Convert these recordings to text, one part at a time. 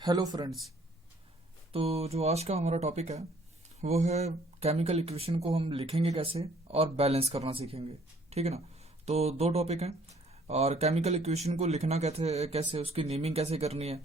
Hello friends. तो जो आज का हमारा टॉपिक है वो है केमिकल इक्वेशन को हम लिखेंगे कैसे और बैलेंस करना सीखेंगे। ठीक है ना। तो दो टॉपिक हैं और केमिकल इक्वेशन को लिखना कैसे कैसे उसकी नेमिंग कैसे करनी है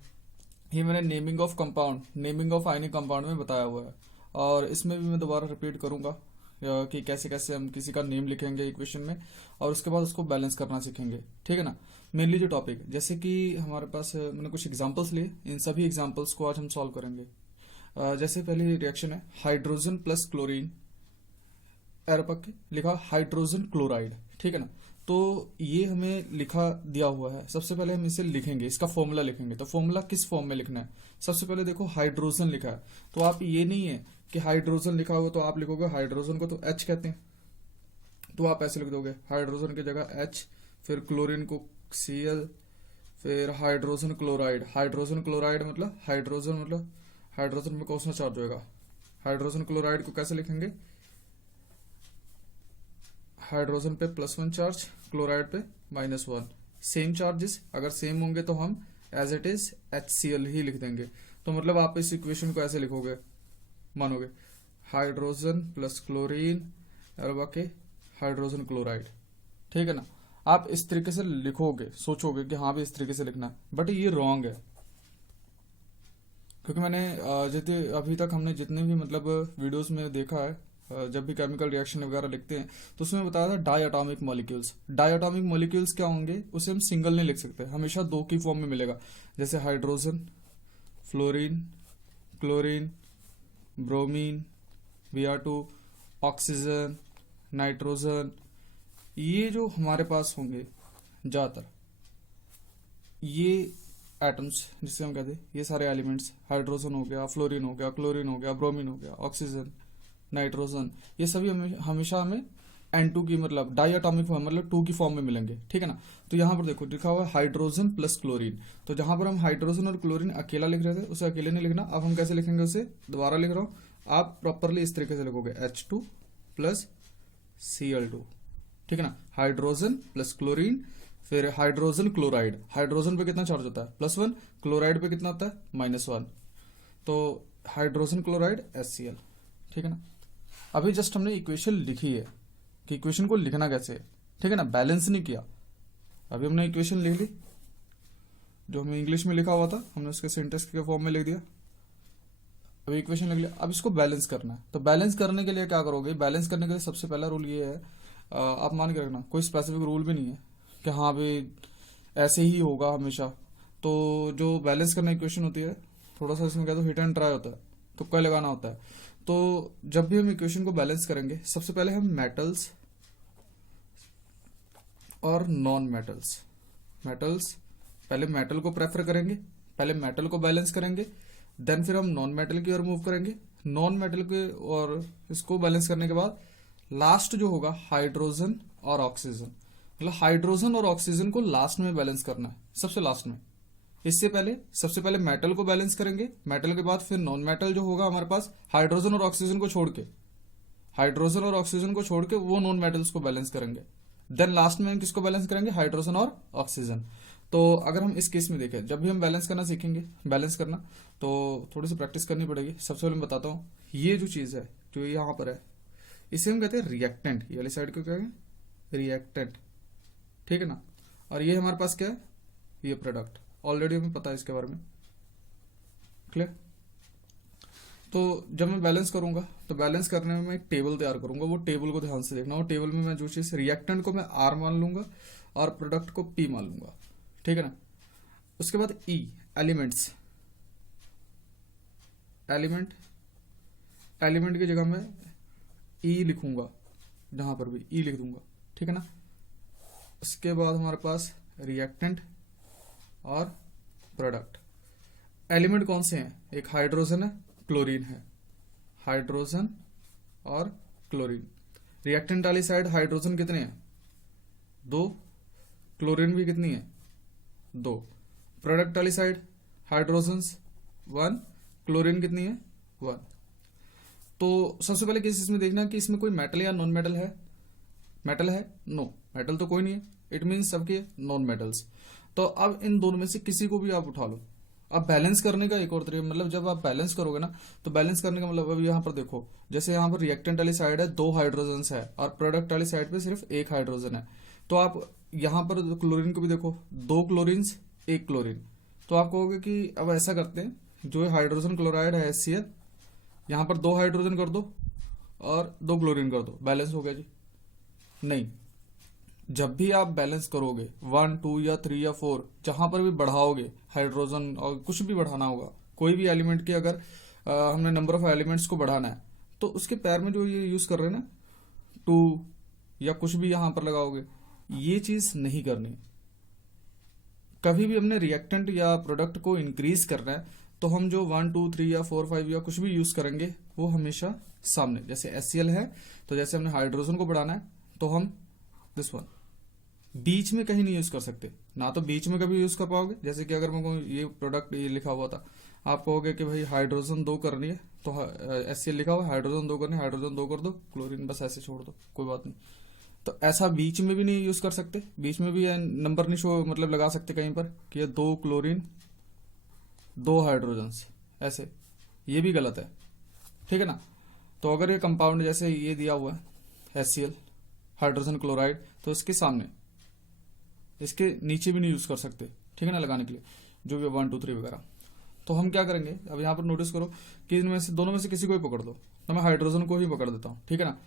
ये मैंने naming of compound naming of ionic compound में बताया हुआ है। और इसमें भी मैं दोबारा रिपीट करूंगा कि कैसे कैसे हम किसी का नेम लिखेंगे इक्वेशन में और उसके बाद उसको बैलेंस करना सीखेंगे। ठीक है ना। मेनली जो टॉपिक जैसे कि हमारे पास मैंने कुछ एग्जांपल्स लिए, इन सभी एग्जांपल्स को आज हम सॉल्व करेंगे। जैसे पहली रिएक्शन है हाइड्रोजन प्लस क्लोरीन, एरो पक्के लिखा हाइड्रोजन क्लोराइड। ठीक है ना। तो ये हमें लिखा दिया हुआ है। सबसे पहले हम इसे लिखेंगे, इसका फॉर्मूला लिखेंगे। तो फॉर्मूला किस फॉर्म में लिखना है? सबसे पहले देखो हाइड्रोजन लिखा है, तो आप ये नहीं है कि हाइड्रोजन लिखा हुआ तो आप लिखोगे हाइड्रोजन को तो एच कहते हैं, तो आप ऐसे लिख दोगे हाइड्रोजन की जगह एच, फिर क्लोरीन को Cl, फिर हाइड्रोजन क्लोराइड। हाइड्रोजन क्लोराइड मतलब हाइड्रोजन में कौन सा चार्ज होएगा? हाइड्रोजन क्लोराइड को कैसे लिखेंगे? हाइड्रोजन पे +1 चार्ज, क्लोराइड पे -1। सेम चार्जेस अगर सेम होंगे तो हम एज इट इज HCl ही लिख देंगे। तो मतलब आप इस इक्वेशन को ऐसे लिखोगे, मानोगे हाइड्रोजन प्लस क्लोरीन और के हाइड्रोजन क्लोराइड। ठीक है ना। आप इस तरीके से लिखोगे, सोचोगे कि हाँ भी इस तरीके से लिखना है, बट ये रॉन्ग है। क्योंकि मैंने जितने अभी तक हमने जितने भी मतलब वीडियोस में देखा है, जब भी केमिकल रिएक्शन वगैरह लिखते हैं तो उसमें बताया था डायटोमिक मॉलिक्यूल्स। डायटोमिक मॉलिक्यूल्स क्या होंगे? उसे हम सिंगल नहीं लिख सकते, हमेशा दो की फॉर्म में मिलेगा। जैसे hydrogen, fluorine, chlorine, bromine, Br2, oxygen, nitrogen. ये जो हमारे पास होंगे ज़्यादातर ये एटम्स जिससे हम कहते हैं ये सारे एलिमेंट्स, हाइड्रोजन हो गया, फ्लोरीन हो गया, क्लोरीन हो गया, ब्रोमीन हो गया, ऑक्सीजन, नाइट्रोजन, ये सभी हमेशा हमें N2 की मतलब डाइएटॉमिक फॉर्म मतलब 2 की फॉर्म में मिलेंगे। ठीक है ना। तो यहाँ पर देखो लिखा हुआ है हाइड्रोजन प्लस क्लोरीन। तो जहां पर हम हाइड्रोजन और क्लोरीन अकेला लिख रहे थे उसे अकेले नहीं लिखना, अब हम कैसे लिखेंगे उसे दोबारा लिख रहा हूँ। आप प्रॉपरली इस तरीके से लिखोगे H2 प्लस Cl2। ठीक है ना। हाइड्रोजन प्लस क्लोरीन, फिर हाइड्रोजन क्लोराइड। हाइड्रोजन पे कितना चार्ज होता है? +1। क्लोराइड पे कितना होता है? -1। तो हाइड्रोजन क्लोराइड HCl। ठीक है ना। अभी जस्ट हमने इक्वेशन लिखी है कि इक्वेशन को लिखना कैसे है। ठीक है ना। बैलेंस नहीं किया, अभी हमने इक्वेशन लिख ली, जो हमें इंग्लिश में लिखा हुआ था हमने उसके सिंटेक्स के फॉर्म में लिख दिया। अभी इक्वेशन लिख लिया, अब इसको बैलेंस करना है। तो बैलेंस करने के लिए क्या करोगे? बैलेंस करने के लिए सबसे पहला रूल ये है, आप मान के रखना कोई स्पेसिफिक रूल भी नहीं है कि हाँ भाई ऐसे ही होगा हमेशा। तो जो बैलेंस करना इक्वेशन होती है, थोड़ा सा इसमें कह दो हिट एंड ट्राई होता है, तुक्का लगाना होता है। तो जब भी हम इक्वेशन को बैलेंस करेंगे सबसे पहले हम मेटल्स और नॉन मेटल्स मेटल्स पहले मेटल को प्रेफर करेंगे, पहले मेटल को बैलेंस करेंगे, देन फिर हम नॉन मेटल की ओर मूव करेंगे। नॉन मेटल के और इसको बैलेंस करने के बाद लास्ट जो होगा हाइड्रोजन और ऑक्सीजन, मतलब हाइड्रोजन और ऑक्सीजन को लास्ट में बैलेंस करना है, सबसे लास्ट में। इससे पहले सबसे पहले मेटल को बैलेंस करेंगे, मेटल के बाद फिर नॉन मेटल जो होगा हमारे पास हाइड्रोजन और ऑक्सीजन को छोड़ के, हाइड्रोजन और ऑक्सीजन को छोड़ के वो नॉन मेटल्स को बैलेंस करेंगे। देन लास्ट में हम किसको बैलेंस करेंगे? हाइड्रोजन और ऑक्सीजन। तो अगर हम इस केस में देखें, जब भी हम बैलेंस करना सीखेंगे, बैलेंस करना तो थोड़ी सी प्रैक्टिस करनी पड़ेगी। सबसे पहले मैं बताता हूँ, ये जो चीज़ है जो यहाँ पर है इसे हम कहते हैं रिएक्टेंट। ये वाली साइड को क्या है? रिएक्टेंट। ठीक है ना। और ये हमारे पास क्या है? ये प्रोडक्ट। ऑलरेडी हमें पता है इसके बारे में, क्लियर। तो जब मैं बैलेंस करूंगा तो बैलेंस करने में मैं एक टेबल तैयार करूंगा, वो टेबल को ध्यान से देखना। वो टेबल में मैं जो चीज़ रिएक्टेंट को मैं R मान लूंगा और प्रोडक्ट को P मान लूंगा। ठीक है ना। उसके बाद E एलिमेंट्स, एलिमेंट की जगह मैं E लिखूंगा, जहां पर भी E लिख दूंगा। ठीक है ना। उसके बाद हमारे पास रिएक्टेंट और प्रोडक्ट। एलिमेंट कौन से हैं? एक हाइड्रोजन है, क्लोरीन है, हाइड्रोजन और क्लोरीन। रिएक्टेंट वाली साइड हाइड्रोजन कितने हैं? 2। क्लोरीन भी कितनी है? 2। प्रोडक्ट वाली साइड हाइड्रोजन 1, क्लोरीन कितनी है? 1। तो सबसे पहले किस इसमें देखना कि इसमें कोई मेटल या नॉन मेटल है। मेटल है? नो, मेटल तो कोई नहीं है, इट मीन्स सबके नॉन मेटल्स। तो अब इन दोनों में से किसी को भी आप उठा लो, अब बैलेंस करने का एक और तरीका, मतलब जब आप बैलेंस करोगे ना, तो बैलेंस करने का मतलब अब यहाँ पर देखो, जैसे यहाँ पर रिएक्टेंट वाली साइड है 2 हाइड्रोजन है और प्रोडक्ट वाली साइड पे सिर्फ 1 हाइड्रोजन है। तो आप यहाँ पर क्लोरीन को भी देखो, 2 क्लोरीन्स 1 क्लोरीन। तो आप कहोगे कि अब ऐसा करते हैं, जो हाइड्रोजन क्लोराइड है HCl, यहाँ पर 2 हाइड्रोजन कर दो और 2 क्लोरीन कर दो, बैलेंस हो गया जी। नहीं, जब भी आप बैलेंस करोगे 1 2 या 3 या 4, जहां पर भी बढ़ाओगे हाइड्रोजन और कुछ भी बढ़ाना होगा, कोई भी एलिमेंट के अगर हमने नंबर ऑफ एलिमेंट्स को बढ़ाना है, तो उसके पैर में जो ये यूज कर रहे हैं ना 2 या कुछ भी यहां पर लगाओगे, ये चीज नहीं करनी। कभी भी हमने रिएक्टेंट या प्रोडक्ट को इंक्रीज करना है, तो हम जो 1 2 3 या 4 5 या कुछ भी यूज करेंगे वो हमेशा सामने, जैसे HCl है तो जैसे हमने हाइड्रोजन को बढ़ाना है तो हम दिस वन, बीच में कहीं नहीं यूज कर सकते ना, तो बीच में कभी यूज कर पाओगे। जैसे कि अगर मैं ये प्रोडक्ट ये लिखा हुआ था, आप कहोगे कि भाई हाइड्रोजन 2 करनी है, तो HCl लिखा हुआ हाइड्रोजन 2 करनी है, हाइड्रोजन 2 कर दो, क्लोरीन बस ऐसे छोड़ दो, कोई बात नहीं। तो ऐसा बीच में भी नहीं यूज कर सकते, बीच में भी नंबर नहीं शो मतलब लगा सकते कहीं पर कि ये 2 क्लोरीन 2 हाइड्रोजन, ऐसे ये भी गलत है, ठीक है ना। तो अगर ये कंपाउंड जैसे ये दिया हुआ है HCl हाइड्रोजन क्लोराइड, तो इसके सामने, इसके नीचे भी नहीं यूज कर सकते, ठीक है ना, लगाने के लिए जो भी 1 2 3 वगैरह। तो हम क्या करेंगे, अब यहाँ पर नोटिस करो कि इनमें से दोनों में से किसी को ही पकड़ दो, तो मैं हाइड्रोजन को ही पकड़ देता हूँ, ठीक है ना।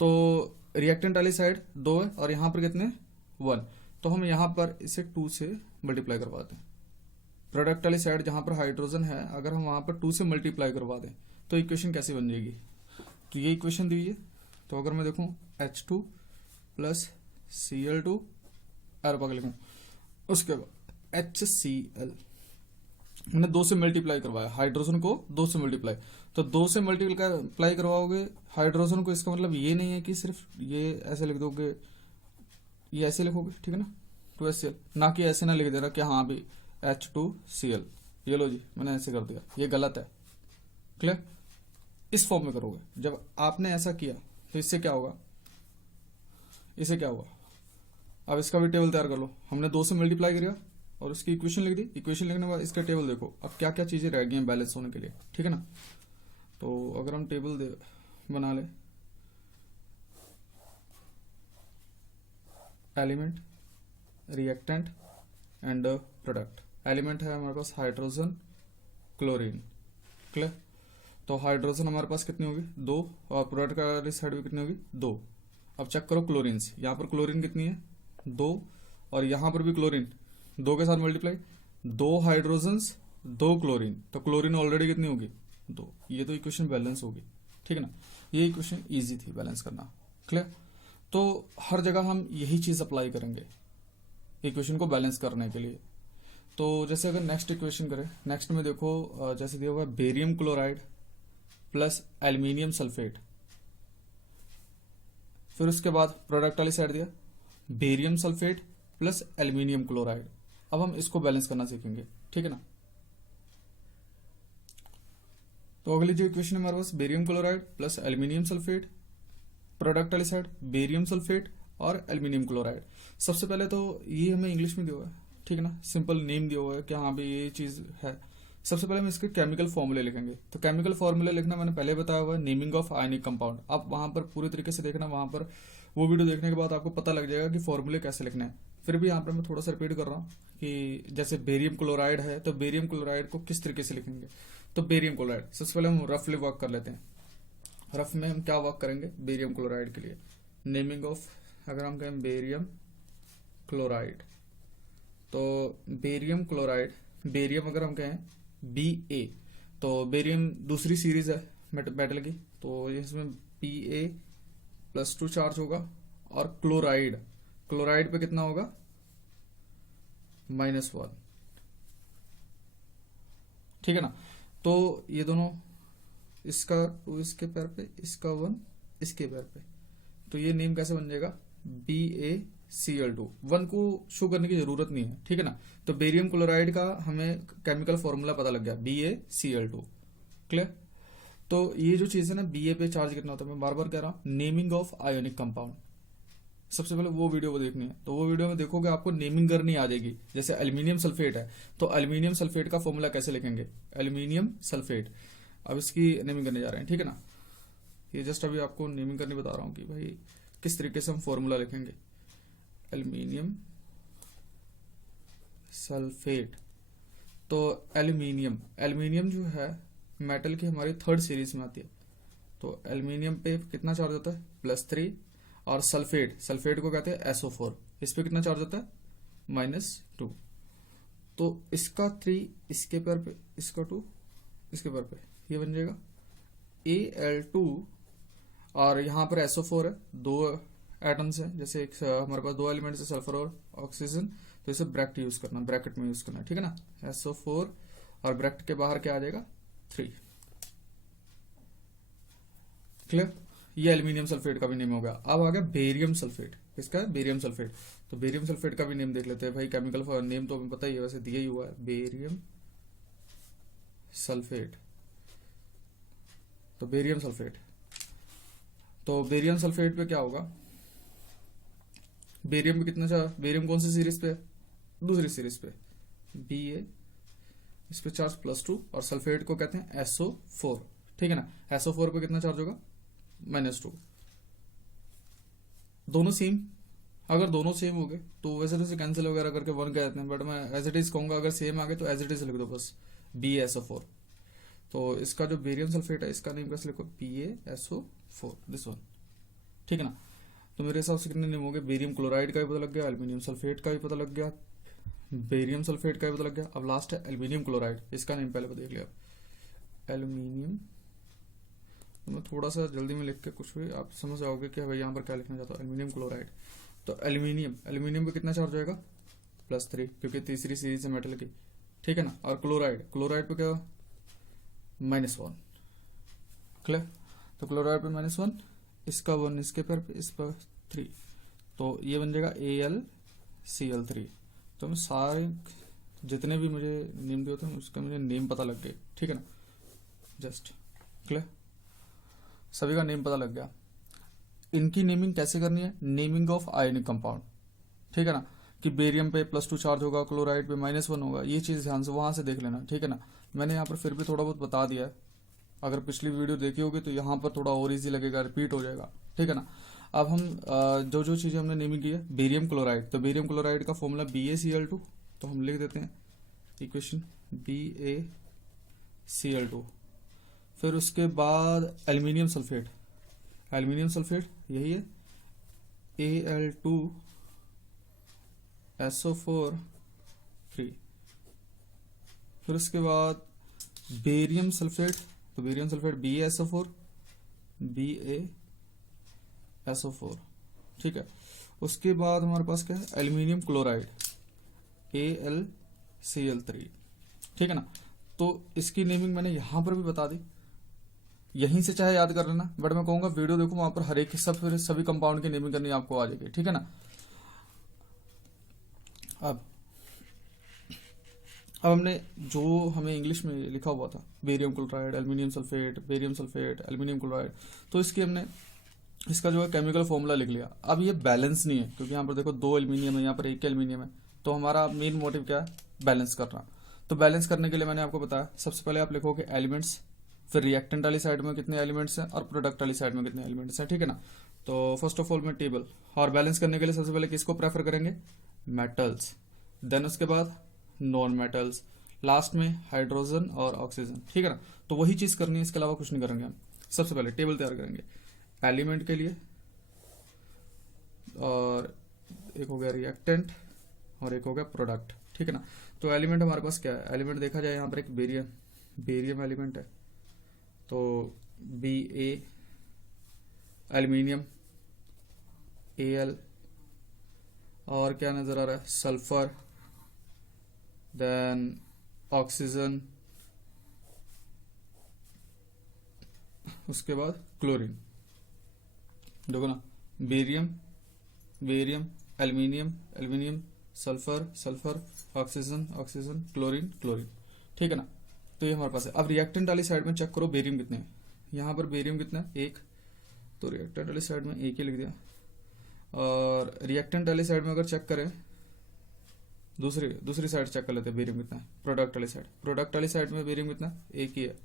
तो रिएक्टेंट वाली साइड 2 है और यहाँ पर कितने 1, तो हम यहाँ पर इसे 2 से मल्टीप्लाई करवाते हैं। प्रोडक्ट वाली साइड जहाँ पर हाइड्रोजन है, अगर हम वहाँ पर 2 से मल्टीप्लाई करवा दें तो इक्वेशन कैसे बन जाएगी, तो ये इक्वेशन दी है। तो अगर मैं देखूँ H2 प्लस Cl2 एरो लिखूं, उसके बाद HCl मैंने 2 से मल्टीप्लाई करवाया, हाइड्रोजन को 2 से मल्टीप्लाई, तो 2 से मल्टीप्लाई करवाओगे हाइड्रोजन को, इसका मतलब ये नहीं है कि सिर्फ ये ऐसे लिख दोगे, ये ऐसे लिखोगे, ठीक है ना, 2HCl, ना कि ऐसे ना लिख देना कि हाँ भी H2Cl, ये लो जी मैंने ऐसे कर दिया, ये गलत है, क्लियर। इस फॉर्म में करोगे। जब आपने ऐसा किया तो इससे क्या होगा, इसे क्या होगा, अब इसका भी टेबल तैयार कर लो। हमने 2 से मल्टीप्लाई किया और उसकी इक्वेशन लिख दी, इक्वेशन लिखने के बाद इसका टेबल देखो अब क्या क्या चीजें रह गई हैं बैलेंस होने के लिए, ठीक है ना। तो अगर हम टेबल बना ले, element, reactant and product. Element है हमारे पास हाइड्रोजन क्लोरीन, क्लियर। तो हाइड्रोजन हमारे पास कितनी होगी 2 और प्रोडक्ट का साइड भी कितनी होगी 2। अब चेक करो क्लोरीन्स, यहाँ पर क्लोरीन कितनी है 2 और यहाँ पर भी क्लोरीन 2 के साथ मल्टीप्लाई, 2 हाइड्रोजन्स 2 क्लोरीन, तो क्लोरीन ऑलरेडी कितनी होगी 2। ये तो इक्वेशन बैलेंस होगी, ठीक है ना। ये इक्वेशन इजी थी बैलेंस करना, क्लियर। तो हर जगह हम यही चीज अप्लाई करेंगे इक्वेशन को बैलेंस करने के लिए। तो जैसे अगर नेक्स्ट इक्वेशन करें, नेक्स्ट में देखो जैसे दिया हुआ है barium chloride plus aluminium sulphate, फिर उसके बाद प्रोडक्ट वाली साइड दिया barium sulphate plus aluminium chloride. अब हम इसको बैलेंस करना सीखेंगे, ठीक है ना। तो अगली जो इक्वेशन है हमारे पास barium chloride plus aluminium sulphate, product वाली साइड बेरियम सल्फेट और एल्यूमिनियम क्लोराइड। सबसे पहले तो ये हमें इंग्लिश में दिया हुआ है, ठीक है ना, सिंपल नेम दिया हुआ है कि हाँ भाई ये चीज है। सबसे पहले हम इसके केमिकल फॉर्मूले लिखेंगे। तो केमिकल फॉर्मूले लिखना मैंने पहले बताया हुआ है, नेमिंग ऑफ आयनिक कंपाउंड। आप वहां पर पूरे तरीके से देखना, वहां पर वो वीडियो देखने के बाद आपको पता लग जाएगा कि फॉर्मूले कैसे लिखना है। फिर भी यहाँ पर मैं थोड़ा सा रिपीट कर रहा हूँ कि जैसे बेरियम क्लोराइड है तो बेरियम क्लोराइड को किस तरीके से लिखेंगे। तो बेरियम क्लोराइड सबसे पहले हम रफली वर्क कर लेते हैं। रफ में हम क्या वर्क करेंगे बेरियम क्लोराइड के लिए, नेमिंग ऑफ, अगर हम कहें बेरियम क्लोराइड, तो बेरियम क्लोराइड, बेरियम अगर हम कहें Ba, तो बेरियम दूसरी सीरीज है मेटल की, तो इसमें Ba+2 चार्ज होगा और क्लोराइड, क्लोराइड पे कितना होगा -1, ठीक है ना। तो ये दोनों, इसका 2 इसके पैर पे, इसका 1 इसके पैर पे, तो ये नेम कैसे बन जाएगा BaCl2। 1 को शो करने की जरूरत नहीं है, ठीक है ना। तो बेरियम क्लोराइड का हमें केमिकल फॉर्मूला पता लग गया BaCl2, क्लियर। तो ये जो चीज है ना, Ba पे चार्ज कितना होता है, मैं बार बार कह रहा हूं, नेमिंग ऑफ आयोनिक कंपाउंड। सबसे पहले वो वीडियो को देखनी है। तो वो वीडियो में देखोगे आपको नेमिंग करनी आ जाएगी। जैसे एल्यूमिनियम सल्फेट है तो एल्यूमिनियम सल्फेट का फॉर्मूला कैसे लिखेंगे, एल्यूमिनियम सल्फेट। अब इसकी नेमिंग करने जा रहे हैं, ठीक है ना। ये जस्ट अभी आपको नेमिंग करनी बता रहा हूँ कि भाई किस तरीके से हम फॉर्मूला लिखेंगे। एल्यूमिनियम सल्फेट, तो एल्यूमिनियम, एल्यूमिनियम जो है मेटल की हमारी थर्ड सीरीज में आती है। तो एल्यूमिनियम पे कितना चार्ज होता है, +3। और सल्फेट, सल्फेट को कहते हैं SO4, इस पे कितना चार्ज होता है, -2। तो इसका 3 इसके पर पे, इसका 2 इसके पर पे, ये बन जाएगा Al2। और यहाँ पर SO4 है, 2 एटम्स है, जैसे एक हमारे पास 2 एलिमेंट्स है, सल्फर और ऑक्सीजन। तो इसे ब्रैकेट यूज करना, ब्रैकेट में यूज करना है, ठीक है ना। SO4 और ब्रैकेट के बाहर क्या आ जाएगा, 3। क्लियर। ये एल्यूमिनियम सल्फेट का भी नेम हो गया। अब आ गया बेरियम सल्फेट, इसका है बेरियम सल्फेट। तो बेरियम सल्फेट का भी नेम देख लेते हैं भाई। केमिकल नेम तो हमें पता ही है, वैसे दिया ही हुआ है, बेरियम सल्फेट। तो बेरियम सल्फेट, तो बेरियम सल्फेट पे क्या होगा, बेरियम पे कितना चार्ज, बेरियम कौन सी सीरीज पे है, दूसरी सीरीज पे, Ba, इस पे चार्ज +2। और सल्फेट को कहते हैं SO4, ठीक है ना। SO4 पे कितना चार्ज होगा, -2। दोनों सेम, अगर दोनों सेम हो गए तो वैसे तो कैंसिल वगैरह करके 1 कह देते हैं, बट मैं एज इट इज कहूंगा, अगर सेम आ गए तो एज इट इज लिख दो बस, BaSO4। तो इसका जो बेरियम सल्फेट है इसका नेम कैसे लिखो, BaSO4, दिस वन, ठीक है ना। तो मेरे हिसाब से कितने नेम हो गए, बेरियम क्लोराइड का भी पता लग गया, एल्यूमिनियम सल्फेट का भी पता लग गया, बेरियम सल्फेट का भी पता लग गया। अब लास्ट है एल्यूमिनियम क्लोराइड, इसका नेम पहले देख लिया, एल्यूमिनियम। तो मैं थोड़ा सा जल्दी में लिख के कुछ भी आप समझ जाओगे कि भाई यहाँ पर क्या लिखना चाहता हूँ, एल्यूमिनियम क्लोराइड। तो एल्यूमिनियम, एल्यूमिनियम पे कितना चार्ज होएगा, +3, क्योंकि तीसरी सीरीज है मेटल की, ठीक है ना। और क्लोराइड, क्लोराइड पे क्या, -1। क्लियर। तो क्लोराइड पे -1, इसका 1 इसके पर, इस पर 3, तो ये बन जाएगा AlCl3। तो मैं सारे जितने भी मुझे नेम दिए थे उसका मुझे नेम पता लग गए, ठीक है ना, जस्ट। क्लियर, सभी का नेम पता लग गया। इनकी नेमिंग कैसे करनी है, नेमिंग ऑफ आयनिक कंपाउंड, ठीक है ना, कि बेरियम पे +2 चार्ज होगा, क्लोराइड पे -1 होगा, ये चीज ध्यान से वहां से देख लेना, ठीक है ना। मैंने यहाँ पर फिर भी थोड़ा बहुत बता दिया है, अगर पिछली वीडियो देखी होगी तो यहाँ पर थोड़ा और इजी लगेगा, रिपीट हो जाएगा, ठीक है ना। अब हम जो जो चीजें हमने नेमिंग की है, बेरियम क्लोराइड, तो बेरियम क्लोराइड का फॉर्मूला BaCl2, तो हम लिख देते हैं इक्वेशन BaCl2। फिर उसके बाद एल्यूमिनियम सल्फेट, एल्यूमिनियम सल्फेट यही है, Al2SO4 3। फिर उसके बाद बेरियम सल्फेट, तो बेरियम सल्फेट BaSO4, BaSO4, ठीक है। उसके बाद हमारे पास क्या है, एल्यूमिनियम क्लोराइड, AlCl3, ठीक है ना। तो इसकी नेमिंग मैंने यहां पर भी बता दी, यहीं से चाहे याद कर लेना, बट मैं कहूंगा वीडियो देखो, वहां पर हर एक सभी कंपाउंड की नेमिंग करनी आपको आ जाएगी, ठीक है ना। अब हमने जो हमें इंग्लिश में लिखा हुआ था, barium chloride, aluminium sulphate, barium sulphate, aluminium chloride, तो इसकी हमने इसका जो है केमिकल फॉर्मूला लिख लिया। अब ये बैलेंस नहीं है, क्योंकि यहाँ पर देखो 2 एल्यूमिनियम है, यहाँ पर 1 एल्यूमिनियम है, तो हमारा मेन मोटिव क्या है, बैलेंस करना। तो बैलेंस करने के लिए मैंने आपको बताया, सबसे पहले आप लिखोगे एलिमेंट्स, फिर रिएक्टेंट वाली साइड में कितने एलिमेंट्स हैं और प्रोडक्ट वाली साइड में कितने एलिमेंट्स हैं, ठीक है ना। तो फर्स्ट ऑफ ऑल मैं टेबल, और बैलेंस करने के लिए सबसे पहले किसको प्रेफर करेंगे, मेटल्स, देन उसके बाद नॉन मेटल्स, लास्ट में हाइड्रोजन और ऑक्सीजन, ठीक है ना। तो वही चीज करनी है, इसके अलावा कुछ नहीं करेंगे हम। सबसे पहले टेबल तैयार करेंगे एलिमेंट के लिए, और एक हो गया रिएक्टेंट और एक हो गया प्रोडक्ट, ठीक है ना। तो एलिमेंट हमारे पास क्या है, एलिमेंट देखा जाए यहाँ पर एक बेरियम एलिमेंट है, तो Ba, एल्यूमिनियम Al, और क्या नजर आ रहा है, सल्फर, देन ऑक्सीजन, उसके बाद क्लोरीन। देखो ना, barium, aluminium, sulphur, oxygen, chlorine, ठीक है ना। तो ये हमारे पास है। अब रिएक्टेंट वाली साइड में चेक करो बेरियम कितने हैं, यहाँ पर बेरियम कितना है, 1, तो रिएक्टेंट वाली साइड में 1 ही लिख दिया। और रिएक्टेंट वाली साइड में अगर चेक करें, दूसरी साइड चेक कर लेते हैं बेरियम कितना है। प्रोडक्ट वाली साइड में बेरियम कितना, एक ही है,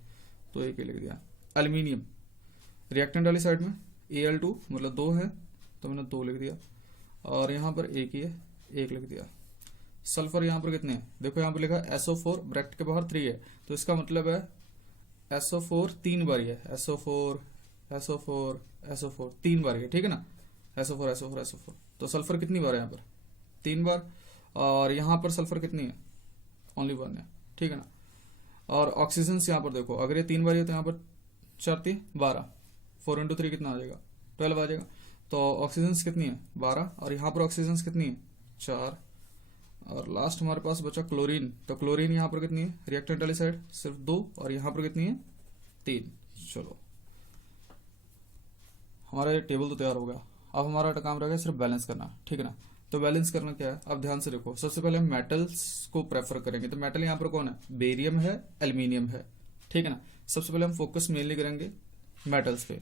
तो एक ही लिख दिया। एल्यूमिनियम रिएक्टेंट वाली साइड में Al2 मतलब 2 है, तो मैंने 2 लिख दिया, और यहाँ पर एक ही है, 1 लिख दिया। सल्फर यहाँ पर कितने हैं, देखो यहाँ पर लिखा है SO4, ब्रैकेट के बाहर 3 है, तो इसका मतलब है SO4 3 बार है, SO4 3 बार है, ठीक है ना, SO4, तो सल्फर कितनी बार है यहाँ पर, 3 बार, और यहाँ पर सल्फर कितनी है, ओनली 1 है, ठीक है ना। और ऑक्सीजन यहाँ पर देखो, अगर ये 3 बार है तो यहाँ पर 4 3 12, 4 × 3 कितना आ जाएगा, 12 आ जाएगा। तो ऑक्सीजन कितनी है, 12, और यहाँ पर ऑक्सीजन कितनी है, 4, और लास्ट हमारे पास बचा क्लोरीन। तो क्लोरीन यहाँ पर कितनी है, रिएक्टेंट वाली साइड सिर्फ 2, और यहाँ पर कितनी है, 3। चलो हमारा ये टेबल तो तैयार हो गया। अब हमारा काम रहेगा सिर्फ बैलेंस करना, ठीक है ना। तो बैलेंस करना क्या है, अब ध्यान से देखो, सबसे पहले हम मेटल्स को प्रेफर करेंगे। तो मेटल यहाँ पर कौन है, बेरियम है, एल्यूमिनियम है, ठीक है ना। सबसे पहले हम फोकस मेनली करेंगे मेटल्स पे।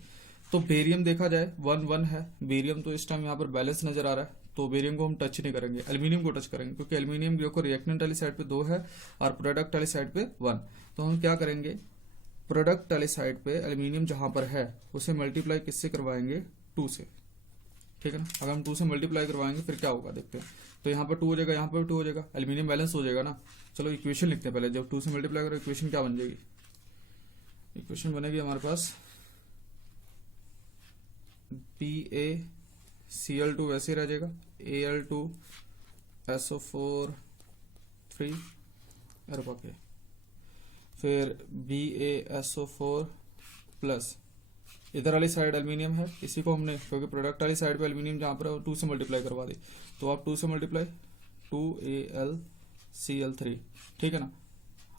तो बेरियम देखा जाए 1 1 है, बेरियम तो इस टाइम यहाँ पर बैलेंस नजर आ रहा है, तो बेरियम को हम टच नहीं करेंगे, एल्यूमिनियम को टच करेंगे, क्योंकि एल्यूमिनियम देखो रिएक्टेंट वाली साइड पे 2 है और प्रोडक्ट वाली साइड पे 1। तो हम क्या करेंगे, प्रोडक्ट वाली साइड पे एल्यूमिनियम जहां पर है उसे मल्टीप्लाई किससे करवाएंगे, 2 से, ठीक है ना। अगर हम 2 से मल्टीप्लाई करवाएंगे फिर क्या होगा देखते हैं। तो यहाँ पर 2 हो जाएगा, यहाँ पर 2 हो जाएगा, एल्यूमिनियम बैलेंस हो जाएगा ना। चलो इक्वेशन लिखते हैं पहले, जब 2 से मल्टीप्लाई करो इक्वेशन क्या बन जाएगी, इक्वेशन बनेगी हमारे पास BaCl2 वैसे ही रह जाएगा, Al2 SO4 3 के, फिर BaSO4 प्लस इधर वाली साइड एल्यूमिनियम है, इसी को हमने क्योंकि प्रोडक्ट वाली साइड पे एल्यूमिनियम जहाँ पर 2 से मल्टीप्लाई करवा दी, तो आप 2 से मल्टीप्लाई 2AlCl3, ठीक है ना।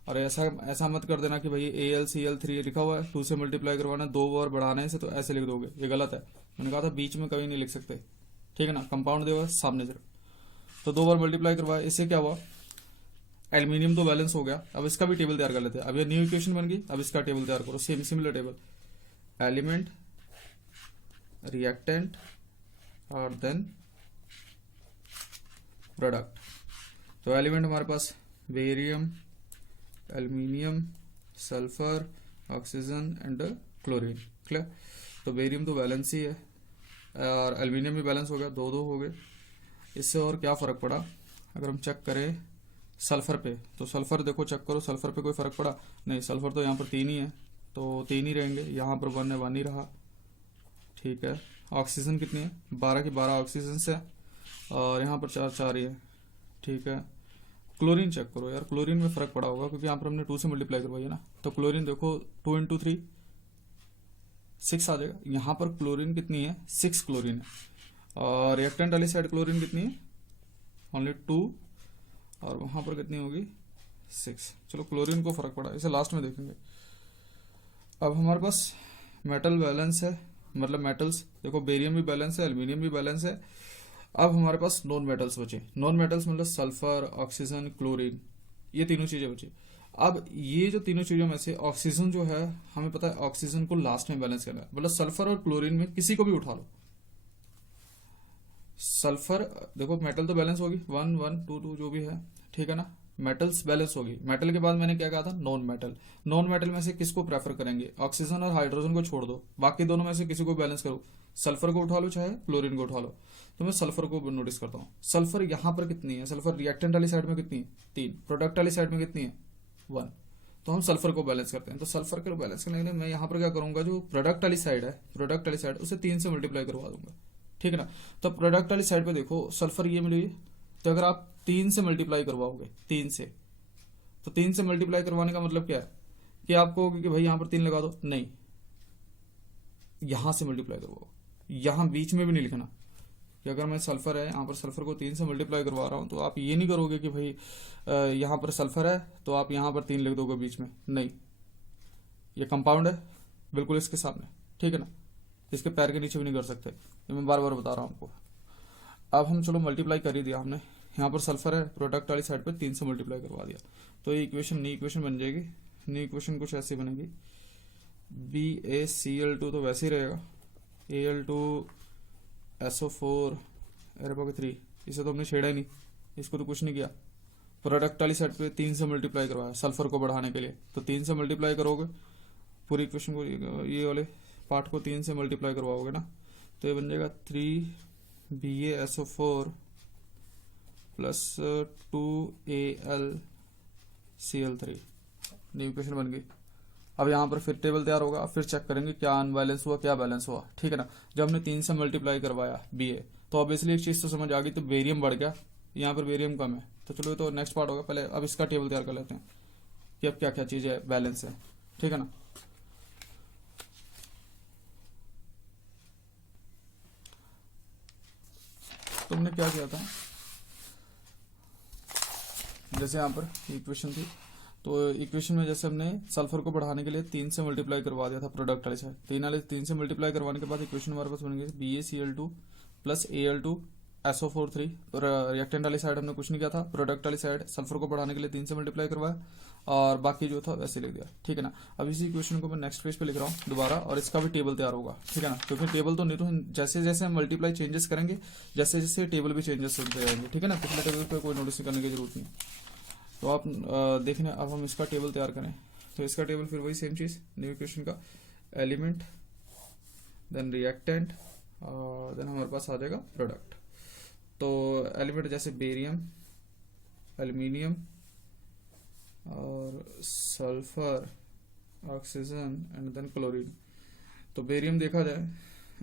और ऐसा मत कर देना कि भाई AlCl3 लिखा हुआ है 2 से मल्टीप्लाई करवाना, 2 बार बढ़ाने से, तो ऐसे लिख दोगे, ये गलत है। मैंने कहा था बीच में कभी नहीं लिख सकते, ठीक है ना, कंपाउंड दे हुआ सामने से, तो 2 बार मल्टीप्लाई करवाया, इससे क्या हुआ, एल्यूमिनियम तो बैलेंस हो गया। अब इसका भी टेबल तैयार कर लेते हैं। अब ये न्यू इक्वेशन बन गई, अब इसका टेबल तैयार करो, same similar table, element, reactant और देन प्रोडक्ट। तो एलिमेंट हमारे पास barium, aluminium, sulphur, oxygen and chlorine, clear. तो बेरियम तो बैलेंस ही है और एल्यूमिनियम भी बैलेंस हो गया, 2 2 हो गए। इससे और क्या फर्क पड़ा, अगर हम चेक करें सल्फर पे, तो सल्फर देखो चेक करो, सल्फर पे कोई फर्क पड़ा नहीं, सल्फर तो यहाँ पर 3 ही है, तो 3 ही रहेंगे, यहाँ पर 1 है, 1 ही रहा, ठीक है। ऑक्सीजन कितनी है, 12 की 12 ऑक्सीजन से, और यहाँ पर 4 4 ही है, ठीक है। क्लोरीन चेक करो यार, क्लोरीन में फर्क पड़ा होगा क्योंकि यहाँ पर हमने 2 से मल्टीप्लाई करवाई है ना। तो क्लोरीन देखो 2 × 3 6 आ जाएगा, यहाँ पर क्लोरीन कितनी है, 6 क्लोरीन है, और रिएक्टेंट वाली साइड क्लोरीन कितनी है, ओनली 2, और वहां पर कितनी होगी, 6। चलो क्लोरीन को फर्क पड़ा, इसे लास्ट में देखेंगे। अब हमारे पास मेटल बैलेंस है, मतलब मेटल्स देखो, बेरियम भी बैलेंस है, एल्यूमिनियम भी बैलेंस है। अब हमारे पास नॉन मेटल्स बचे, नॉन मेटल्स मतलब सल्फर, ऑक्सीजन, क्लोरीन, ये तीनों चीजें बची। अब ये जो तीनों चीजों में से ऑक्सीजन जो है, हमें पता है ऑक्सीजन को लास्ट में बैलेंस करना है, मतलब सल्फर और क्लोरीन में किसी को भी उठा लो। सल्फर देखो मेटल तो बैलेंस होगी, 1 1 2 2 जो भी है, ठीक है ना, मेटल्स बैलेंस होगी। मेटल के बाद मैंने क्या कहा था, नॉन मेटल। नॉन मेटल में से किसको प्रेफर करेंगे, ऑक्सीजन और हाइड्रोजन को छोड़ दो, बाकी दोनों में से किसी को बैलेंस करो, सल्फर को उठा लो चाहे क्लोरीन को उठा लो। तो मैं सल्फर को नोटिस करता हूँ, सल्फर यहाँ पर कितनी है, सल्फर रिएक्टेंट वाली साइड में कितनी है, 3, प्रोडक्ट वाली साइड में कितनी है, 1। तो हम सल्फर को बैलेंस करते हैं। तो सल्फर को बैलेंस करने के लिए मैं यहाँ पर क्या करूंगा, जो प्रोडक्ट वाली साइड है, प्रोडक्ट वाली साइड उसे 3 से मल्टीप्लाई करवा दूंगा, ठीक है ना। तो प्रोडक्ट वाली साइड पे देखो सल्फर ये मिली, तो अगर आप 3 से मल्टीप्लाई करवाओगे, 3 से, तो 3 से मल्टीप्लाई करवाने का मतलब क्या है कि आपको होगी कि भाई यहाँ पर 3 लगा दो, नहीं, यहां से मल्टीप्लाई करवाओ, यहां बीच में भी नहीं लिखना कि अगर मैं सल्फर है यहाँ पर सल्फर को 3 से मल्टीप्लाई करवा रहा हूं, तो आप ये नहीं करोगे कि भाई यहाँ पर सल्फर है तो आप यहाँ पर 3 लिख दोगे बीच में, नहीं, ये कंपाउंड है बिल्कुल इसके सामने, ठीक है ना, इसके पैर के नीचे भी नहीं कर सकते, ये मैं बार बार बता रहा हूँ आपको। अब हम चलो मल्टीप्लाई कर ही दिया हमने, यहाँ पर सल्फर है, प्रोडक्ट वाली साइड पे 3 से मल्टीप्लाई करवा दिया, तो ये इक्वेशन नई इक्वेशन बन जाएगी। नई इक्वेशन कुछ ऐसी बनेगी, BaCl2 तो वैसे ही रहेगा, Al2SO4 एरो 3, इसे तो हमने छेड़ा ही नहीं, इसको तो कुछ नहीं किया। प्रोडक्ट वाली साइड पे 3 से मल्टीप्लाई करवाया सल्फर को बढ़ाने के लिए, तो 3 से मल्टीप्लाई करोगे पूरी इक्वेशन को, ये वाले पार्ट को 3 से मल्टीप्लाई करवाओगे ना, तो ये बन जाएगा 3BaSO4 plus 2AlCl3, new equation बन गई। अब यहाँ पर फिर टेबल तैयार होगा, फिर चेक करेंगे क्या अनबैलेंस हुआ क्या बैलेंस हुआ, ठीक है ना। जब हमने 3 से मल्टीप्लाई करवाया Ba, तो ऑब्वियसली एक चीज तो समझ आ गई, तो बेरियम बढ़ गया, यहाँ पर बेरियम कम है। तो चलो ये तो नेक्स्ट पार्ट होगा, पहले अब इसका टेबल तैयार कर लेते हैं कि अब क्या क्या चीजें बैलेंस है, ठीक है ना। तुमने क्या किया था, जैसे यहाँ पर इक्वेशन थी, तो इक्वेशन में जैसे हमने सल्फर को बढ़ाने के लिए 3 से मल्टीप्लाई करवा दिया था प्रोडक्ट वाले साइड, 3 से मल्टीप्लाई करवाने के बाद इक्वेशन हमारे पास बन गई BaCl2 प्लस Al2SO4 और रिएक्टेंट वाली साइड हमने कुछ नहीं किया था, प्रोडक्ट वाली साइड सल्फर को बढ़ाने के लिए 3 से मल्टीप्लाई करवाया और बाकी जो था वैसे लिख दिया, ठीक है ना। अब इसी इक्वेशन को मैं नेक्स्ट पेज पे लिख रहा हूँ दोबारा, और इसका भी टेबल तैयार होगा, ठीक है ना, क्योंकि टेबल तो नहीं, तो जैसे जैसे हम मल्टीप्लाई चेंजेस करेंगे जैसे जैसे टेबल भी चेंजेस होते रहेंगे, ठीक है ना। पिछले टेबल पे कोई नोटिस करने की जरूरत नहीं। तो आप देखने, अब हम इसका टेबल तैयार करें, तो इसका टेबल फिर वही सेम चीज, न्यू इक्वेशन का एलिमेंट देन रिएक्टेंट और देन हमारे पास आ जाएगा प्रोडक्ट। तो एलिमेंट जैसे बेरियम, एल्यूमिनियम और sulphur, oxygen and then chlorine. तो बेरियम देखा जाए,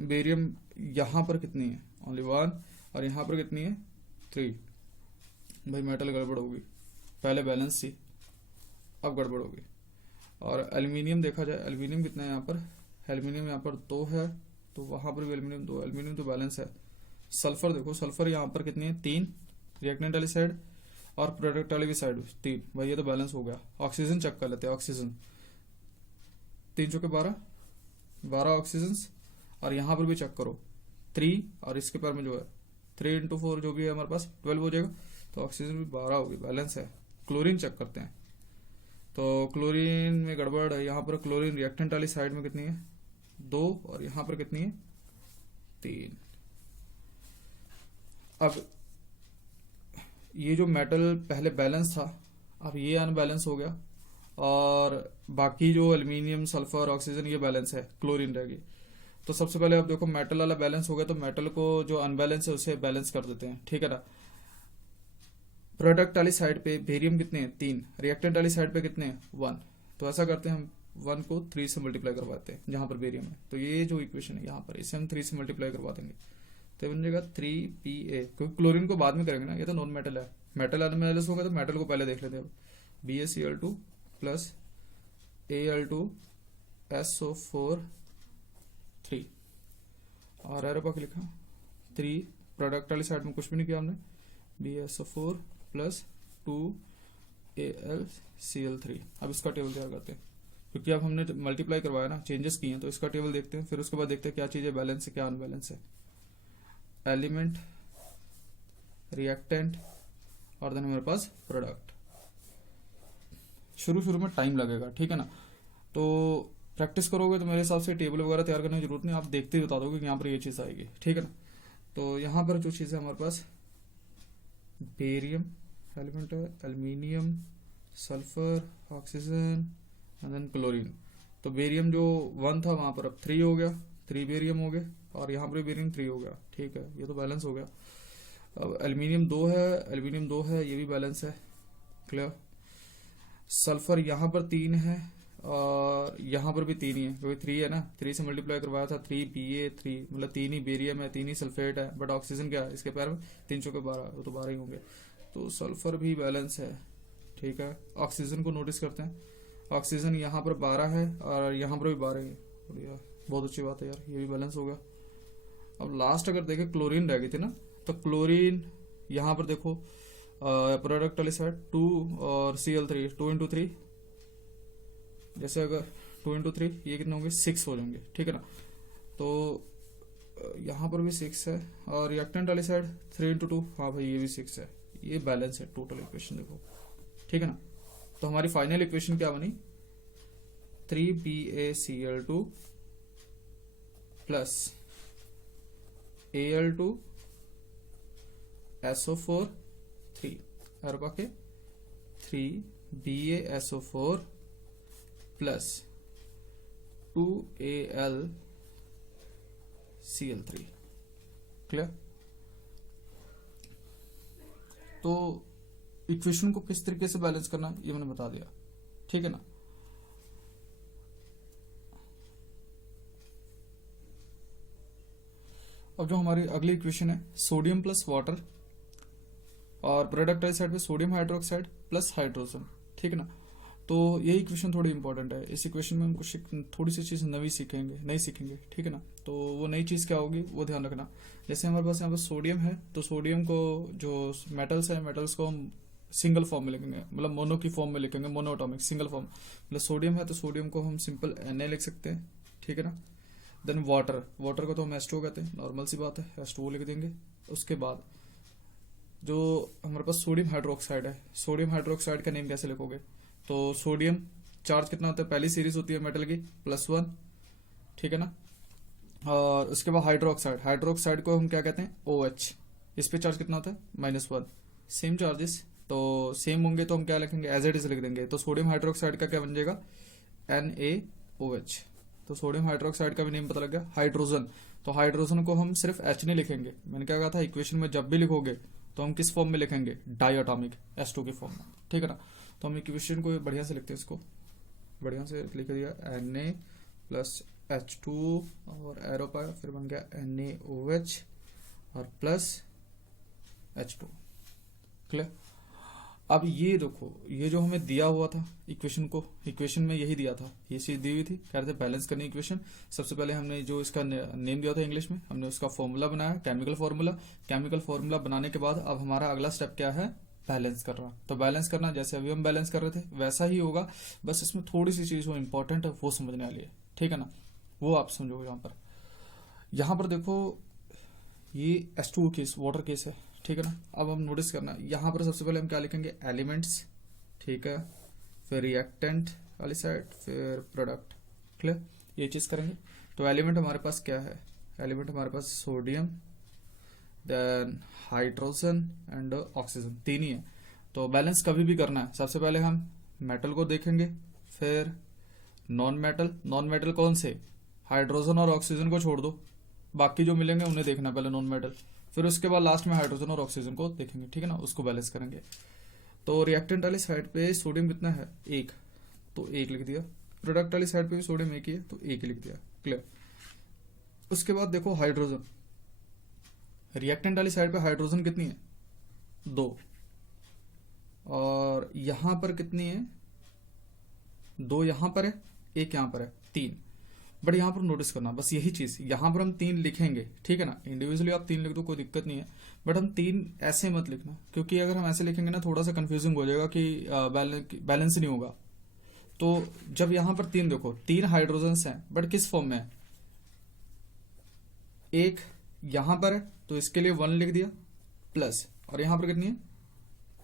बेरियम यहाँ पर कितनी है, ओनली 1, और यहाँ पर कितनी है 3। भाई मेटल गड़बड़ होगी, पहले बैलेंस थी अब गड़बड़ होगी। और एल्यूमिनियम देखा जाए, एल्यूमिनियम कितना है यहाँ पर, एल्यूमिनियम यहाँ पर 2 है, तो वहां पर भी एल्यूमिनियम 2, एल्यूमिनियम तो बैलेंस है। सल्फर देखो, सल्फर यहाँ पर कितनी है 3, रिएक्टेंट वाली साइड और प्रोडक्ट वाली भी साइड 3, भाई ये तो बैलेंस हो गया। ऑक्सीजन चेक कर लेते हैं, ऑक्सीजन 3 चौके 12 ऑक्सीजन, और यहाँ पर भी चेक करो 3, और इसके पैर में जो है 3 × 4 जो भी है हमारे पास 12 हो जाएगा, तो ऑक्सीजन भी 12 होगी, बैलेंस है। क्लोरीन चेक करते हैं, तो क्लोरीन में गड़बड़ है, यहाँ पर क्लोरीन रिएक्टेंट वाली साइड में कितनी है 2, और यहाँ पर कितनी है 3। अब ये जो मेटल पहले बैलेंस था, अब ये अनबैलेंस हो गया, और बाकी जो एल्यूमिनियम, सल्फर, ऑक्सीजन ये बैलेंस है, क्लोरीन रहेगी। तो सबसे पहले अब देखो मेटल वाला बैलेंस हो गया, तो मेटल को जो अनबैलेंस है उसे बैलेंस कर देते हैं, ठीक है ना। प्रोडक्ट वाली साइड पे बेरियम कितने हैं 3, रिएक्टेंट वाली साइड पे कितने हैं 1, तो ऐसा करते हैं हम 1 को 3 से मल्टीप्लाई करवाते हैं जहां पर बेरियम है, तो ये जो इक्वेशन है यहाँ पर इसे हम 3 से मल्टीप्लाई करवा देंगे, तो बन जाएगा 3Pa, क्योंकि क्लोरीन को बाद में करेंगे ना, ये तो नॉन मेटल है, मेटल अनबैलेंस होगा तो मेटल को पहले देख लेते हैं। BaCl2 प्लस Al2SO4 और एरो पर लिखा 3, प्रोडक्ट वाली साइड में कुछ भी नहीं किया हमने, BaSO4 प्लस 2AlCl3। अब इसका टेबल तैयार करते हैं, क्योंकि अब हमने मल्टीप्लाई करवाया ना, चेंजेस किए हैं, तो इसका टेबल देखते हैं, फिर उसके बाद देखते हैं क्या चीजें बैलेंस है क्या अनबैलेंस है। एलिमेंट, रिएक्टेंट और देन हमारे पास प्रोडक्ट। शुरू में टाइम लगेगा, ठीक है ना, तो प्रैक्टिस करोगे तो मेरे हिसाब से टेबल वगैरह तैयार करने की जरूरत नहीं, आप देखते ही बता दोगे कि यहाँ पर ये चीज आएगी, ठीक है ना। तो यहाँ पर जो चीज है हमारे पास बेरियम एलिमेंट है, aluminium, sulphur, oxygen and then chlorine. तो बेरियम जो 1 था वहां पर अब 3 हो गया, 3 बेरियम हो गए, और यहाँ पर बेरियम 3 हो गया, ठीक है, ये तो बैलेंस हो गया। अब एल्यूमिनियम 2 है, ये भी बैलेंस है, क्लियर। सल्फर यहाँ पर 3 है और यहाँ पर भी 3 ही है, क्योंकि 3 है ना, 3 से मल्टीप्लाई करवाया था, 3Pa3, मतलब 3 ही बेरियम है, 3 ही सल्फेट है, बट ऑक्सीजन क्या है इसके पैर में 3 चौके 12, वो तो 12 ही होंगे, तो सल्फर भी बैलेंस है, ठीक है। ऑक्सीजन को नोटिस करते हैं, ऑक्सीजन यहाँ पर 12 है और यहाँ पर भी 12 ही है, बहुत अच्छी बात है यार, ये भी बैलेंस हो गया। अब लास्ट अगर देखें क्लोरीन रह गई थी ना, तो क्लोरीन यहाँ पर देखो प्रोडक्ट वाली साइड 2 और Cl3 2 × 3, जैसे अगर 2 × 3 ये कितने होंगे 6 हो जाएंगे, ठीक है ना। तो यहाँ पर भी 6 है, और रिएक्टेंट वाली साइड 3 × 2, हाँ भाई ये भी 6 है, ये बैलेंस है टोटल इक्वेशन देखो, ठीक है ना। तो हमारी फाइनल इक्वेशन क्या बनी, 3BaCl2 plus Al2 SO4 3 arrow पाके 3 BaSO4 plus 2Al Cl3। Clear? तो इक्वेशन को किस तरीके से बैलेंस करना है ये मैंने बता दिया, ठीक है ना। अब जो हमारी अगली इक्वेशन है सोडियम प्लस वाटर और प्रोडक्ट वाली साइड पे सोडियम हाइड्रोक्साइड प्लस हाइड्रोजन, ठीक है ना। तो ये इक्वेशन थोड़ी इंपॉर्टेंट है। इस इक्वेशन में हम कुछ थोड़ी सी चीज नई सीखेंगे, ठीक है ना। तो वो नई चीज क्या होगी वो ध्यान रखना। जैसे हमारे पास यहाँ पर सोडियम है, तो सोडियम को जो मेटल्स है, मेटल्स को हम सिंगल फॉर्म में लिखेंगे, मतलब मोनो की फॉर्म में लिखेंगे, मोनोएटॉमिक सिंगल फॉर्म। मतलब सोडियम है तो सोडियम को हम सिंपल Na लिख सकते हैं, ठीक है ना। देन वाटर को तो हम H2O कहते हैं, नॉर्मल सी बात है, H2O लिख देंगे। उसके बाद जो हमारे पास सोडियम हाइड्रोक्साइड है, सोडियम हाइड्रोक्साइड का नेम कैसे लिखोगे, तो सोडियम चार्ज कितना होता है, पहली सीरीज होती है मेटल की +1, ठीक है ना। और उसके बाद हाइड्रोक्साइड को हम क्या कहते हैं, OH। इस पे चार्ज कितना होता है, -1। सेम चार्जेस तो सेम होंगे तो हम क्या लिखेंगे, एज इट इज लिख देंगे। तो सोडियम हाइड्रोक्साइड का क्या बन जाएगा, NaOH। तो सोडियम हाइड्रोक्साइड का भी नेम पता लग गया। हाइड्रोजन, तो हाइड्रोजन को हम सिर्फ H नहीं लिखेंगे, मैंने क्या कहा था, इक्वेशन में जब भी लिखोगे तो हम किस फॉर्म में लिखेंगे, डायटोमिक H2 के फॉर्म में, ठीक है ना। तो हम इक्वेशन को बढ़िया से लिखते हैं, इसको बढ़िया से लिख दिया, Na प्लस H2 और एरो पाया, फिर बन गया NaOH और प्लस H2। क्लियर? अब ये देखो, ये जो हमें दिया हुआ था इक्वेशन में यही दिया था, ये चीज दी हुई थी, कह रहे थे बैलेंस करनी इक्वेशन। सबसे पहले हमने जो इसका नेम दिया था इंग्लिश में, हमने उसका फॉर्मूला बनाया, केमिकल फॉर्मूला बनाने के बाद अब हमारा अगला स्टेप क्या है, बैलेंस करना। तो बैलेंस करना जैसे अभी हम बैलेंस कर रहे थे वैसा ही होगा, बस इसमें थोड़ी सी चीज वो इंपॉर्टेंट है, वो समझने वाली है, ठीक है ना। वो आप समझोगे। यहाँ पर देखो, ये H2O केस, वाटर केस है, ठीक है ना। अब हम नोटिस करना, यहाँ पर सबसे पहले हम क्या लिखेंगे, एलिमेंट्स, ठीक है, फिर रिएक्टेंट वाली साइड, फिर प्रोडक्ट। क्लियर? ये चीज करेंगे। तो एलिमेंट हमारे पास क्या है, एलिमेंट हमारे पास sodium, then hydrogen and oxygen, तीन ही है। तो बैलेंस कभी भी करना है, सबसे पहले हम मेटल को देखेंगे, फिर नॉन मेटल कौन से, हाइड्रोजन और ऑक्सीजन को छोड़ दो, बाकी जो मिलेंगे उन्हें देखना पहले, नॉन मेटल। फिर उसके बाद लास्ट में हाइड्रोजन और ऑक्सीजन को देखेंगे, ठीक है ना, उसको बैलेंस करेंगे। तो रिएक्टेंट वाली साइड पे सोडियम कितना है, 1, तो 1 लिख दिया। प्रोडक्ट वाली साइड पे भी सोडियम 1 ही है, तो 1 लिख दिया। क्लियर? उसके बाद देखो हाइड्रोजन, रिएक्टेंट वाली साइड पे हाइड्रोजन कितनी है, 2, और यहां पर कितनी है, 2 यहां पर है, 1 यहां पर है, 3। बट यहाँ पर नोटिस करना, बस यही चीज, यहाँ पर हम 3 लिखेंगे, ठीक है ना। इंडिविजुअली आप 3 लिख दो, कोई दिक्कत नहीं है, बट हम 3 ऐसे मत लिखना, क्योंकि अगर हम ऐसे लिखेंगे ना थोड़ा सा कंफ्यूजिंग हो जाएगा कि बैलेंस नहीं होगा। तो जब यहाँ पर 3 देखो, 3 हाइड्रोजन हैं, बट किस फॉर्म में है, 1 यहां पर है, तो इसके लिए 1 लिख दिया, प्लस, और यहां पर कितनी है,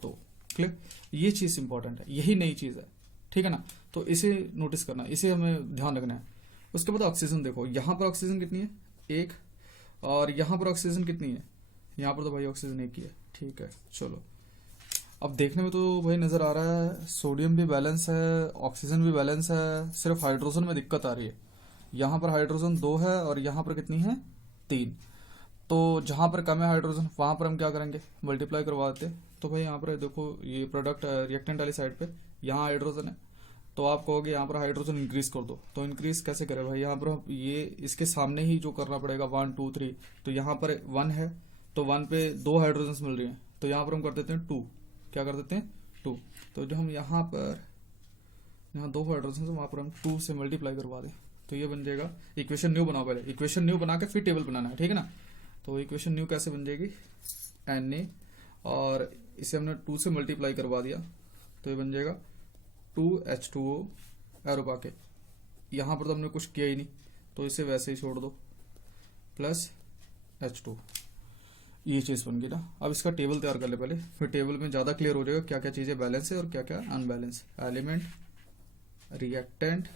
2। क्लियर? ये चीज इंपॉर्टेंट है, यही नई चीज है, ठीक है ना। तो इसे नोटिस करना, इसे हमें ध्यान रखना है। उसके बाद ऑक्सीजन देखो, यहां पर ऑक्सीजन कितनी है, 1, और यहां पर ऑक्सीजन कितनी है, यहां पर तो भाई ऑक्सीजन 1 ही है, ठीक है। चलो, अब देखने में तो भाई नजर आ रहा है सोडियम भी बैलेंस है, ऑक्सीजन भी बैलेंस है, सिर्फ हाइड्रोजन में दिक्कत आ रही है। यहां पर हाइड्रोजन 2 है और यहां पर कितनी है, 3। तो जहां पर कम है हाइड्रोजन वहां पर हम क्या करेंगे, मल्टीप्लाई करवा देते। तो भाई यहाँ पर देखो, ये प्रोडक्ट रिएक्टेंट वाली साइड पे यहाँ हाइड्रोजन है, तो आप कहोगे यहाँ पर हाइड्रोजन इंक्रीज कर दो, तो इंक्रीज कैसे करें भाई, यहाँ पर ये इसके सामने ही जो करना पड़ेगा, 1 2 3। तो यहाँ पर 1 है, तो 1 पे 2 हाइड्रोजन मिल रही हैं, तो यहाँ पर हम कर देते हैं 2। क्या कर देते हैं, 2। तो जो हम यहाँ 2 हाइड्रोजन वहां पर हम 2 से मल्टीप्लाई करवा दें, तो ये बन जाएगा। इक्वेशन न्यू बनाओ, पहले इक्वेशन न्यू बना के फिर टेबल बनाना है, ठीक है ना। तो इक्वेशन न्यू कैसे बन जाएगी, Na, और इसे हमने 2 से मल्टीप्लाई करवा दिया, तो ये बन जाएगा 2H2O एरो पाके। यहां पर तो हमने कुछ किया ही नहीं, तो इसे वैसे ही छोड़ दो, प्लस H2। ये चीज बन गई ना। अब इसका टेबल तैयार कर ले पहले, फिर टेबल में ज्यादा क्लियर हो जाएगा क्या क्या चीजें बैलेंस है और क्या क्या अनबैलेंस। एलिमेंट, रिएक्टेंट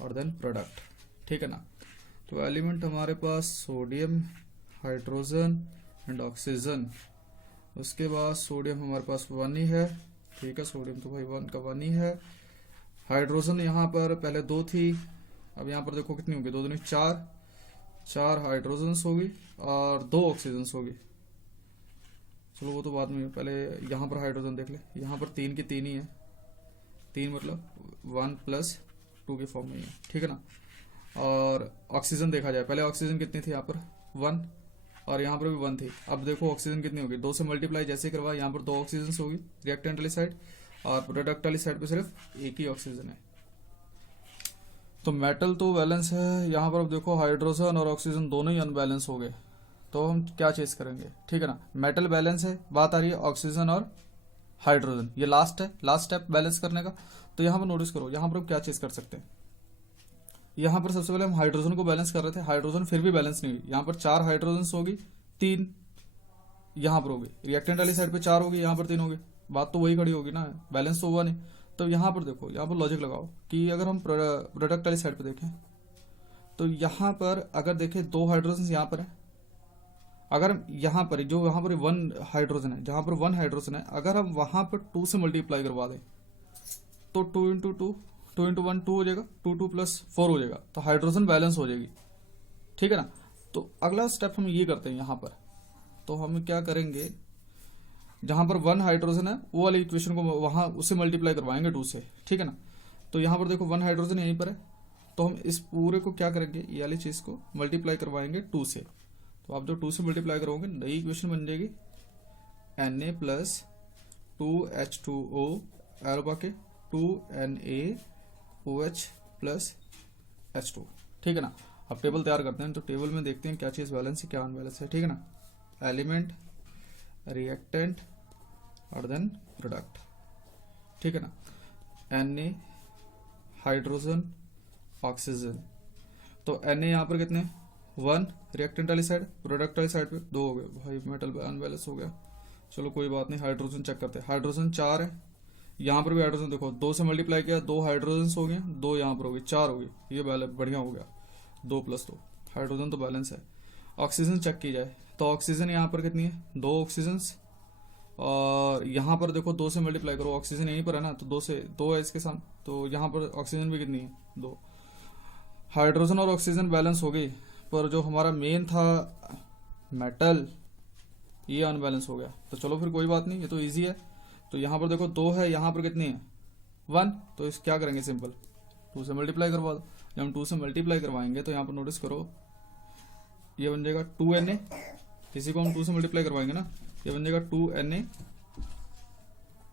और देन प्रोडक्ट, ठीक है ना। तो एलिमेंट हमारे पास सोडियम, हाइड्रोजन एंड ऑक्सीजन, उसके बाद सोडियम हमारे पास 1 ही है, ठीक है, सोडियम तो भाई 1 का 1 ही है। हाइड्रोजन यहाँ पर पहले 2 थी, अब यहाँ पर देखो कितनी होगी, 2 दूनी 4, 4 हाइड्रोजन्स होगी और 2 ऑक्सीजन्स होगी। चलो वो तो बाद में, पहले यहाँ पर हाइड्रोजन देख ले, यहाँ पर 3 की 3 ही है, 3 मतलब 1 + 2 के फॉर्म में ही है, ठीक है ना। और ऑक्सीजन देखा जाए, पहले ऑक्सीजन कितनी थी यहाँ पर 1, और यहाँ पर भी 1 थी। अब देखो ऑक्सीजन कितनी होगी, 2 से मल्टीप्लाई जैसे ही करवा, यहाँ पर 2 ऑक्सीजन होगी रिएक्टेंट वाली साइड, और प्रोडक्ट वाली साइड पे सिर्फ एक ही ऑक्सीजन है। तो मेटल तो बैलेंस है, यहाँ पर अब देखो हाइड्रोजन और ऑक्सीजन दोनों ही अनबैलेंस हो गए, तो हम क्या चेंज करेंगे, ठीक है ना। मेटल बैलेंस है, बात आ रही है ऑक्सीजन और हाइड्रोजन, ये लास्ट है, लास्ट स्टेप बैलेंस करने का। तो यहाँ पर नोटिस करो, यहाँ पर हम क्या चेंज कर सकते हैं। यहाँ पर सबसे पहले हम हाइड्रोजन को बैलेंस कर रहे थे, हाइड्रोजन फिर भी बैलेंस नहीं हुई, यहाँ पर 4 हाइड्रोजन होगी, 3 यहाँ पर होगी, रिएक्टेंट वाली साइड पे 4 होगी, यहाँ पर 3 होगी, बात तो वही खड़ी होगी ना, बैलेंस तो हुआ नहीं। तो यहाँ पर देखो, यहाँ पर लॉजिक लगाओ कि अगर हम प्रोडक्ट वाली साइड पे देखें, तो यहाँ पर अगर देखें 2 हाइड्रोजन यहाँ पर है, अगर हम यहाँ पर जो यहाँ पर 1 हाइड्रोजन है, जहाँ पर 1 हाइड्रोजन है, अगर हम वहां पर 2 से मल्टीप्लाई करवा दें तो 2 × 2 2 × 1 2 हो जाएगा, 2 2 + 4 हो जाएगा, तो हाइड्रोजन बैलेंस हो जाएगी, ठीक है ना। तो अगला स्टेप हम ये करते हैं यहाँ पर, तो हम क्या करेंगे, जहां पर 1 हाइड्रोजन है वो वाली इक्वेशन को वहां उससे मल्टीप्लाई करवाएंगे 2 से, ठीक है ना। तो यहाँ पर देखो 1 हाइड्रोजन यहीं पर है, तो हम इस पूरे को क्या करेंगे, ये वाली चीज को मल्टीप्लाई करवाएंगे 2 से। तो आप जो 2 से मल्टीप्लाई करोगे, नई इक्वेशन बन जाएगी Na + 2H2O एरो के 2NaOH + H2, ठीक है ना। अब टेबल तैयार करते हैं, तो टेबल में देखते हैं क्या चीज बैलेंस है क्या अनबैलेंस है, ठीक है ना। एलिमेंट, रिएक्टेंट और देन प्रोडक्ट, ठीक है ना। Na, हाइड्रोजन, ऑक्सीजन, तो Na यहाँ पर कितने 1 रिएक्टेंट वाली साइड, प्रोडक्ट वाली साइड पे 2 हो गए, भाई मेटल अनबैलेंस हो गया। चलो कोई बात नहीं, हाइड्रोजन चेक करते हैं, हाइड्रोजन 4 है, यहाँ पर भी हाइड्रोजन देखो 2 से मल्टीप्लाई किया, 2 हाइड्रोजन हो गए, 2 यहाँ पर हो गए, 4 हो गई, ये बढ़िया हो गया, 2 + 2, हाइड्रोजन तो बैलेंस है। ऑक्सीजन चेक की जाए, तो ऑक्सीजन यहाँ पर कितनी है, 2 ऑक्सीजन, और यहाँ पर देखो 2 से मल्टीप्लाई करो, ऑक्सीजन यहीं पर है ना, तो 2 से 2 है इसके साथ, तो यहाँ पर ऑक्सीजन भी कितनी है 2। हाइड्रोजन और ऑक्सीजन बैलेंस हो गई, पर जो हमारा मेन था मेटल, ये अनबैलेंस हो गया। तो चलो फिर कोई बात नहीं, ये तो इजी है। तो यहाँ पर देखो 2 है, यहाँ पर कितनी है 1, तो इस क्या करेंगे, सिंपल 2 से मल्टीप्लाई करवा दो। जब हम 2 से मल्टीप्लाई करवाएंगे तो यहाँ पर नोटिस करो, ये बन जाएगा 2Na, इसी को हम 2 से मल्टीप्लाई करवाएंगे ना, ये बन जाएगा 2Na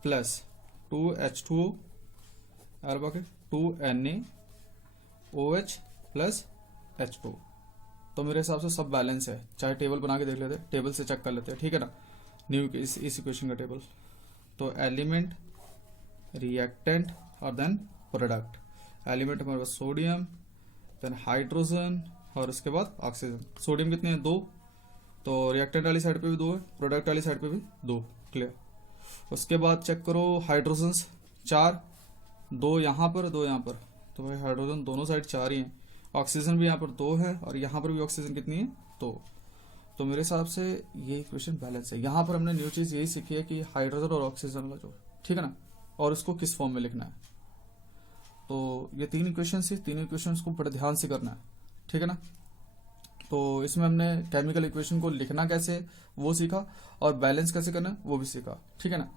+ 2H2O एरो के 2NaOH + H2। तो मेरे हिसाब से सब बैलेंस है, चाहे टेबल बना के देख लेते, टेबल से चेक कर लेते हैं, ठीक है ना। न्यू इस इक्वेशन का टेबल, तो एलिमेंट, रिएक्टेंट और देन प्रोडक्ट। एलिमेंट हमारे पास सोडियम, देन हाइड्रोजन और उसके बाद ऑक्सीजन। सोडियम कितने हैं 2, तो रिएक्टेंट वाली साइड पे भी 2 है, प्रोडक्ट वाली साइड पे भी 2, क्लियर। उसके बाद चेक करो हाइड्रोजन 4, 2 यहाँ पर 2 यहाँ पर, तो भाई हाइड्रोजन दोनों साइड 4 ही हैं। ऑक्सीजन भी यहाँ पर 2 है और यहाँ पर भी ऑक्सीजन कितनी है 2। तो मेरे हिसाब से ये इक्वेशन बैलेंस है। यहाँ पर हमने न्यू चीज यही सीखी है कि हाइड्रोजन और ऑक्सीजन वाला जो, ठीक है ना, और इसको किस फॉर्म में लिखना है। तो ये 3 इक्वेशन थी, 3 इक्वेशन को बड़े ध्यान से करना है, ठीक है ना। तो इसमें हमने केमिकल इक्वेशन को लिखना कैसे वो सीखा और बैलेंस कैसे करना है वो भी सीखा, ठीक है ना।